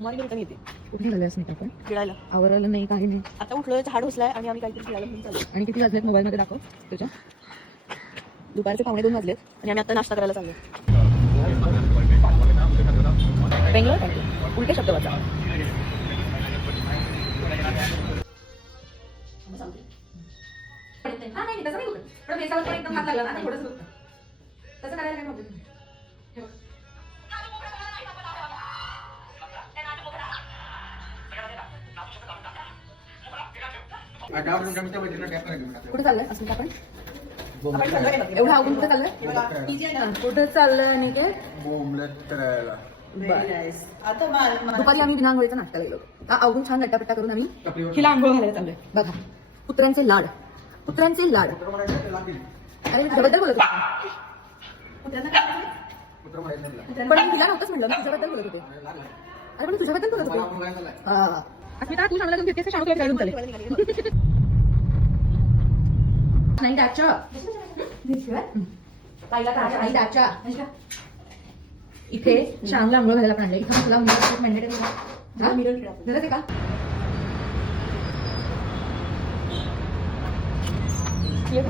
मला रिटर्न येते. कुठे निघाले नाही आपण खेळायला. आवरलं नाही काही नाही. आता उठलोय, झाड उचलाय आणि आम्ही काहीतरी खेळायला म्हणून चाललो. आणि किती वाजलेत मोबाईलमध्ये दाखव तुझ्या. दुपारचे 2:45 वाजलेत आणि आम्ही आता नाश्ता करायला चाललो. बेंगलोर उलटे शब्द वाचा. कुठे चाललंय अस्मिता आपण? एवढं आवडून कुठे चाललंय? कुठे चाललंय आणि ते दुपारी आम्ही बिना आंघोळीचा नाश्ता गेलो. आवडून छान लट्टापट्टा करून आम्ही हिला आंघोळ घालायला चाललोय. बघा कुत्र्यांचे लाड, कुत्र्यांचे लाड. अरे तुझ्याबद्दल बोलत होते पण मी तिला नव्हतंच म्हणलं, मी तुझ्याबद्दल बोलत होते. अरे पण तुझ्याबद्दल बोलत होते. अस्मिता तू सांगला तुम तितकेच शाणू खेळून चालेल. नाही दाच्या आई दाच्या इथे श्यामला आंघोळ घालायला पण आणलं. इथं तुला मॅन्डेटरी झालं ते का? ये.